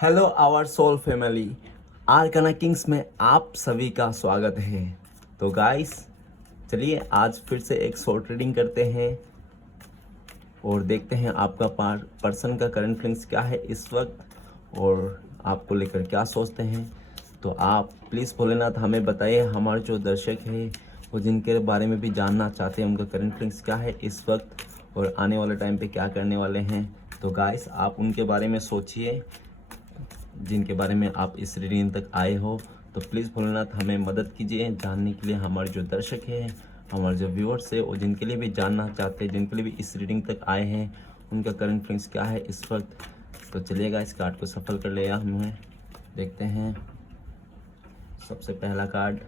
Hello our soul family, our connectings में आप सभी का स्वागत है। तो गाइस, चलिए आज फिर से एक शॉर्ट रीडिंग करते हैं और देखते हैं आपका पर्सन का करंट फीलिंग्स क्या है इस वक्त और आपको लेकर क्या सोचते हैं। तो आप प्लीज़ भोलेनाथ हमें बताइए, हमारे जो दर्शक हैं वो जिनके बारे में भी जानना चाहते हैं उनका करंट फीलिंग्स क्या है इस वक्त और आने वाले टाइम पे क्या करने वाले हैं। तो गाइस, आप उनके बारे में सोचिए जिनके बारे में आप इस रीडिंग तक आए हो। तो प्लीज़ भोलेनाथ हमें मदद कीजिए जानने के लिए, हमारे जो दर्शक हैं, हमारे जो व्यूअर्स है और जिनके लिए भी जानना चाहते हैं, जिनके लिए भी इस रीडिंग तक आए हैं, उनका करंट फीलिंग्स क्या है इस वक्त। तो चलिएगा इस कार्ड को सफल कर लिया हमने, देखते हैं। सबसे पहला कार्ड,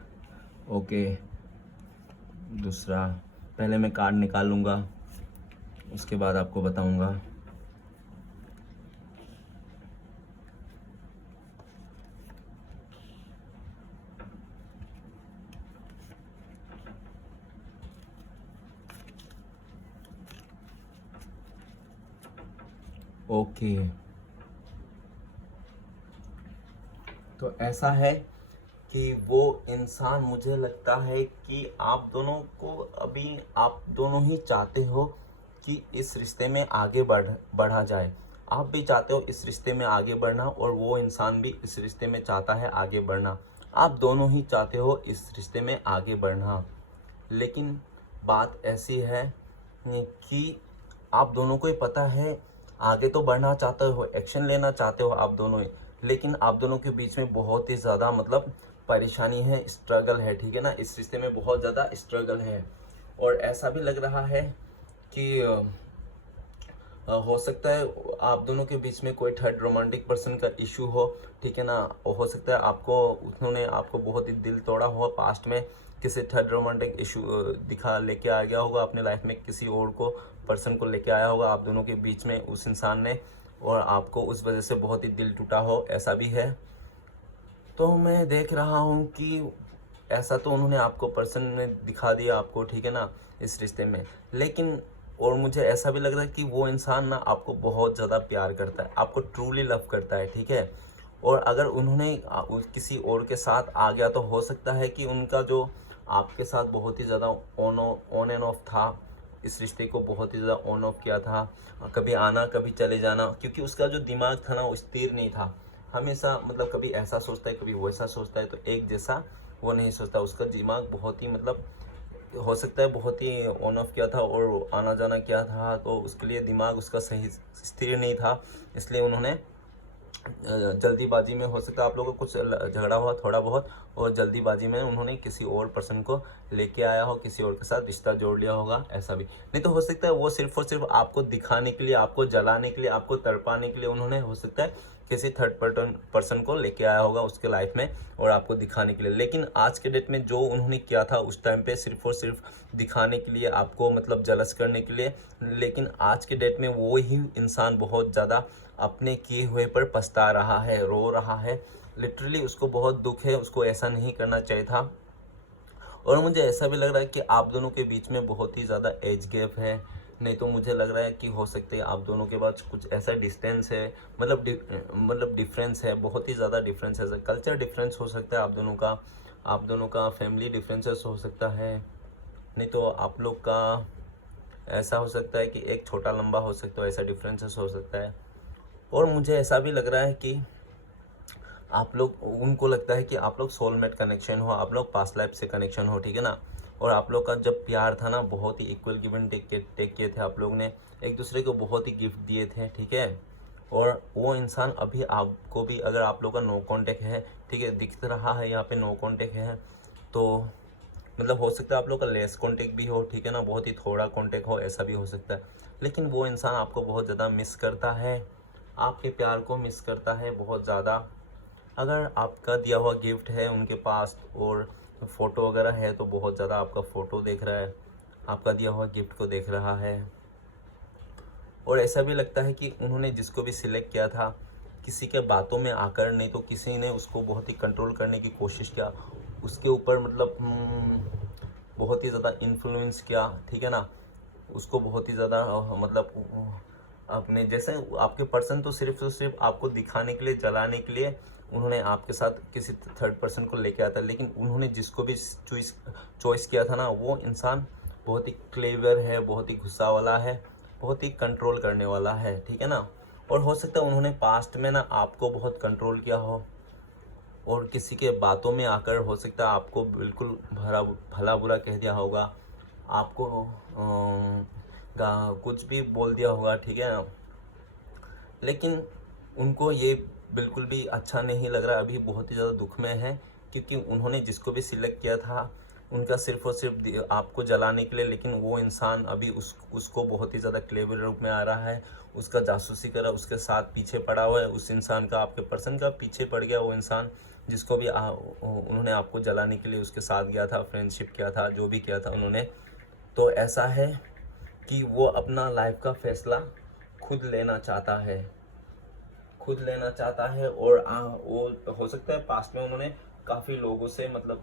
ओके। दूसरा, पहले मैं कार्ड निकाल लूँगा, उसके बाद आपको बताऊँगा। ओके, तो ऐसा है कि वो इंसान, मुझे लगता है कि आप दोनों को अभी आप दोनों ही चाहते हो कि इस रिश्ते में आगे बढ़ा जाए। आप भी चाहते हो इस रिश्ते में आगे बढ़ना और वो इंसान भी इस रिश्ते में चाहता है आगे बढ़ना। आप दोनों ही चाहते हो इस रिश्ते में आगे बढ़ना। लेकिन बात ऐसी है कि आप दोनों को ही पता है, आगे तो बढ़ना चाहते हो, एक्शन लेना चाहते हो आप दोनों ही, लेकिन आप दोनों के बीच में बहुत ही ज़्यादा मतलब परेशानी है, स्ट्रगल है, ठीक है ना। इस रिश्ते में बहुत ज़्यादा स्ट्रगल है और ऐसा भी लग रहा है कि हो सकता है आप दोनों के बीच में कोई थर्ड रोमांटिक पर्सन का इशू हो, ठीक है ना। हो सकता है आपको, उन्होंने आपको बहुत ही दिल तोड़ा हो पास्ट में, किसी थर्ड रोमांटिक इशू दिखा लेके आ गया होगा अपने लाइफ में, किसी और को पर्सन को लेके आया होगा आप दोनों के बीच में उस इंसान ने, और आपको उस वजह से बहुत ही दिल टूटा हो, ऐसा भी है। तो मैं देख रहा हूँ कि ऐसा तो उन्होंने आपको पर्सन ने दिखा दिया आपको, ठीक है ना, इस रिश्ते में। लेकिन और मुझे ऐसा भी लग रहा है कि वो इंसान ना आपको बहुत ज़्यादा प्यार करता है, आपको ट्रूली लव करता है, ठीक है। और अगर उन्होंने किसी और के साथ आ गया तो हो सकता है कि उनका जो आपके साथ बहुत ही ज़्यादा ऑन एंड ऑफ था, इस रिश्ते को बहुत ही ज़्यादा ऑन ऑफ किया था, कभी आना कभी चले जाना, क्योंकि उसका जो दिमाग था ना वो स्थिर नहीं था। हमेशा मतलब कभी ऐसा सोचता है कभी वैसा सोचता है, तो एक जैसा वो नहीं सोचता। उसका दिमाग बहुत ही मतलब, हो सकता है बहुत ही ऑन ऑफ किया था और आना जाना किया था, तो उसके लिए दिमाग उसका सही स्थिर नहीं था। इसलिए उन्होंने जल्दीबाजी में, हो सकता है आप लोगों को कुछ झगड़ा हुआ थोड़ा बहुत, और जल्दीबाजी में उन्होंने किसी और पर्सन को लेके आया हो, किसी और के साथ रिश्ता जोड़ लिया होगा, ऐसा भी। नहीं तो हो सकता है वो सिर्फ और सिर्फ आपको दिखाने के लिए, आपको जलाने के लिए, आपको तड़पाने के लिए उन्होंने, हो सकता है किसी थर्ड पर्सन को लेके आया होगा उसके लाइफ में और आपको दिखाने के लिए। लेकिन आज के डेट में जो उन्होंने किया था उस टाइम पे सिर्फ और सिर्फ दिखाने के लिए, आपको मतलब जलस करने के लिए। लेकिन आज के डेट में वो ही इंसान बहुत ज़्यादा अपने किए हुए पर पछता रहा है, रो रहा है। लिटरली उसको बहुत दुख है, उसको ऐसा नहीं करना चाहिए था। और मुझे ऐसा भी लग रहा है कि आप दोनों के बीच में बहुत ही ज़्यादा एज गैप है। नहीं तो मुझे लग रहा है कि हो सकता है आप दोनों के पास कुछ ऐसा डिस्टेंस है, मतलब डिफरेंस है, बहुत ही ज़्यादा डिफरेंस है। कल्चर डिफरेंस हो सकता है आप दोनों का फैमिली डिफरेंसेस हो सकता है। नहीं तो आप लोग का ऐसा हो सकता है कि एक छोटा लंबा हो सकता है, ऐसा डिफरेंसेस हो सकता है। और मुझे ऐसा भी लग रहा है कि आप लोग, उनको लगता है कि आप लोग सोलमेट कनेक्शन हो, आप लोग पास्ट लाइफ से कनेक्शन हो, ठीक है ना। और आप लोग का जब प्यार था ना, बहुत ही इक्वल गिव एंड टेक किए थे आप लोग ने, एक दूसरे को बहुत ही गिफ्ट दिए थे, ठीक है। और वो इंसान अभी आपको भी, अगर आप लोग का नो कांटेक्ट है, ठीक है, दिख रहा है यहाँ पे नो कांटेक्ट है, तो मतलब हो सकता है आप लोग का लेस कांटेक्ट भी हो, ठीक है ना, बहुत ही थोड़ा कांटेक्ट हो, ऐसा भी हो सकता है। लेकिन वो इंसान आपको बहुत ज़्यादा मिस करता है, आपके प्यार को मिस करता है बहुत ज़्यादा। अगर आपका दिया हुआ गिफ्ट है उनके पास और फ़ोटो वगैरह है, तो बहुत ज़्यादा आपका फ़ोटो देख रहा है, आपका दिया हुआ गिफ्ट को देख रहा है। और ऐसा भी लगता है कि उन्होंने जिसको भी सिलेक्ट किया था, किसी के बातों में आकर, नहीं तो किसी ने उसको बहुत ही कंट्रोल करने की कोशिश किया, उसके ऊपर मतलब बहुत ही ज़्यादा इन्फ्लुएंस किया, ठीक है ना। उसको बहुत ही ज़्यादा मतलब अपने जैसे आपके पर्सन तो सिर्फ आपको दिखाने के लिए, जलाने के लिए उन्होंने आपके साथ किसी थर्ड पर्सन को लेके आता, लेकिन उन्होंने जिसको भी चॉइस किया था ना, वो इंसान बहुत ही क्लेवर है, बहुत ही गुस्सा वाला है, बहुत ही कंट्रोल करने वाला है, ठीक है ना। और हो सकता है उन्होंने पास्ट में ना आपको बहुत कंट्रोल किया हो, और किसी के बातों में आकर हो सकता है आपको बिल्कुल भला बुरा कह दिया होगा, आपको कुछ भी बोल दिया होगा, ठीक है ना। लेकिन उनको ये बिल्कुल भी अच्छा नहीं लग रहा, अभी बहुत ही ज़्यादा दुख में है, क्योंकि उन्होंने जिसको भी सिलेक्ट किया था उनका सिर्फ और सिर्फ आपको जलाने के लिए, लेकिन वो इंसान अभी उसको बहुत ही ज़्यादा क्लेवर रूप में आ रहा है, उसका जासूसी करा, उसके साथ पीछे पड़ा हुआ है, उस इंसान का, आपके पर्सन का पीछे पड़ गया वो इंसान जिसको भी उन्होंने आपको जलाने के लिए उसके साथ गया था, फ्रेंडशिप किया था, जो भी किया था उन्होंने। तो ऐसा है कि वो अपना लाइफ का फैसला खुद लेना चाहता है, और वो हो सकता है पास्ट में उन्होंने काफ़ी लोगों से मतलब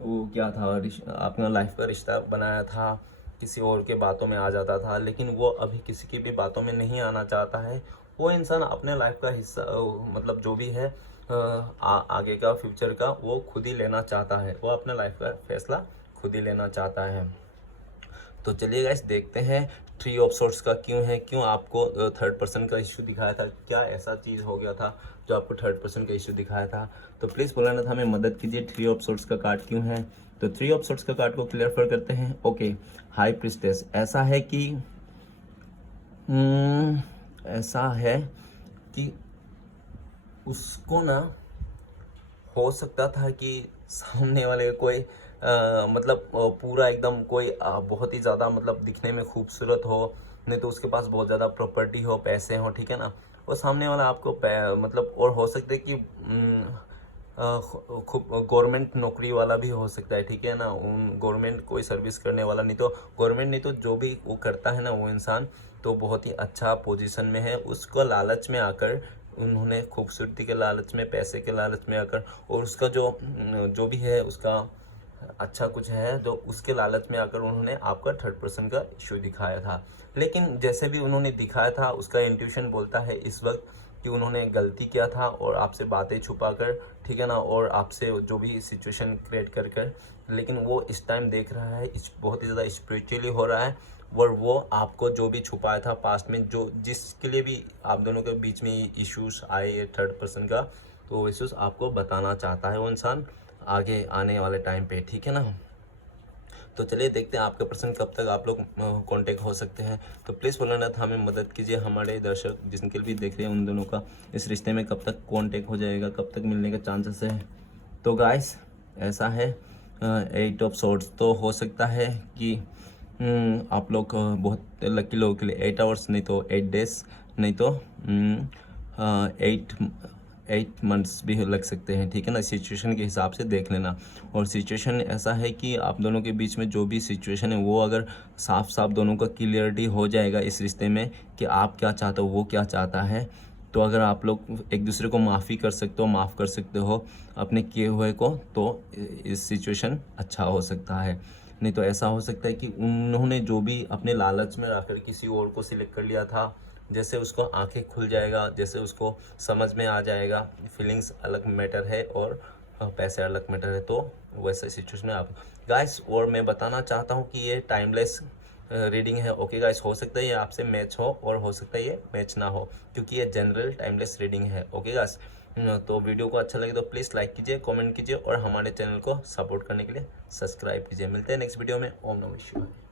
वो क्या था, अपना लाइफ का रिश्ता बनाया था, किसी और के बातों में आ जाता था, लेकिन वो अभी किसी की भी बातों में नहीं आना चाहता है। वो इंसान अपने लाइफ का हिस्सा मतलब जो भी है आगे का फ्यूचर का वो खुद ही लेना चाहता है, वो अपने लाइफ का फैसला खुद ही लेना चाहता है। तो चलिए गाइस देखते हैं थ्री ऑफ सोर्ट्स का क्यों आपको थर्ड पर्सन का इश्यू दिखाया था, क्या ऐसा चीज़ हो गया था जो आपको थर्ड पर्सन का इश्यू दिखाया था। तो प्लीज़ भोलेनाथ हमें मदद कीजिए, थ्री ऑफ सोर्ट्स का कार्ड क्यों है। तो थ्री ऑफ सोर्ट्स का कार्ड को क्लियर करते हैं। ओके, हाई प्रीस्टेस, ऐसा है कि उसको ना हो सकता था कि सामने वाले कोई मतलब पूरा एकदम कोई बहुत ही ज़्यादा मतलब दिखने में खूबसूरत हो, नहीं तो उसके पास बहुत ज़्यादा प्रॉपर्टी हो, पैसे हो, ठीक है ना। और सामने वाला आपको मतलब और हो सकता है कि खूब गवर्नमेंट नौकरी वाला भी हो सकता है, ठीक है ना। गवर्नमेंट कोई सर्विस करने वाला, नहीं तो गवर्नमेंट, नहीं तो जो भी वो करता है ना वो इंसान, तो बहुत ही अच्छा पोजीशन में है। उसको लालच में आकर उन्होंने खूबसूरती के लालच में, पैसे के लालच में आकर, और उसका जो भी है उसका अच्छा कुछ है, जो उसके लालच में आकर उन्होंने आपका थर्ड पर्सन का इशू दिखाया था। लेकिन जैसे भी उन्होंने दिखाया था, उसका इंट्यूशन बोलता है इस वक्त कि उन्होंने गलती किया था और आपसे बातें छुपा कर, ठीक है ना, और आपसे जो भी सिचुएशन क्रिएट कर लेकिन वो इस टाइम देख रहा है, बहुत ही ज़्यादा स्पिरिचुअली हो रहा है, और वो आपको जो भी छुपाया था पास्ट में, जो जिसके लिए भी आप दोनों के बीच में इश्यूज आए थर्ड पर्सन का, तो वो इश्यूज आपको बताना चाहता है वो इंसान आगे आने वाले टाइम पे, ठीक है ना। तो चलिए देखते हैं आपके पर्सन कब तक आप लोग कांटेक्ट हो सकते हैं। तो प्लीज़ भोलेनाथ हमें मदद कीजिए, हमारे दर्शक जिनके भी देख रहे हैं उन दोनों का इस रिश्ते में कब तक कांटेक्ट हो जाएगा, कब तक मिलने का चांसेस है। तो गाइस ऐसा है 8 ऑफ सोर्ड्स, तो हो सकता है कि आप लोग बहुत लकी लोगों के लिए 8 आवर्स, नहीं तो 8 डेज, नहीं तो 8 मंथ्स भी लग सकते हैं, ठीक है ना। सिचुएशन के हिसाब से देख लेना। और सिचुएशन ऐसा है कि आप दोनों के बीच में जो भी सिचुएशन है वो अगर साफ साफ दोनों का क्लियरिटी हो जाएगा इस रिश्ते में कि आप क्या चाहते हो, वो क्या चाहता है, तो अगर आप लोग एक दूसरे को माफ़ी कर सकते हो, माफ़ कर सकते हो अपने किए हुए को, तो इस सिचुएशन अच्छा हो सकता है। नहीं तो ऐसा हो सकता है कि उन्होंने जो भी अपने लालच में आकर किसी और को सिलेक्ट कर लिया था, जैसे उसको आंखें खुल जाएगा, जैसे उसको समझ में आ जाएगा फीलिंग्स अलग मैटर है और पैसे अलग मैटर है, तो वैसे सिचुएशन में आप गाइस। और मैं बताना चाहता हूँ कि ये टाइमलेस रीडिंग है, ओके गाइस। हो सकता है ये आपसे मैच हो और हो सकता है ये मैच ना हो, क्योंकि ये जनरल टाइमलेस रीडिंग है, ओके गाइस। तो वीडियो को अच्छा लगे तो प्लीज़ लाइक कीजिए, कमेंट कीजिए और हमारे चैनल को सपोर्ट करने के लिए सब्सक्राइब कीजिए। मिलते हैं नेक्स्ट वीडियो में। ओम नमः शिवाय।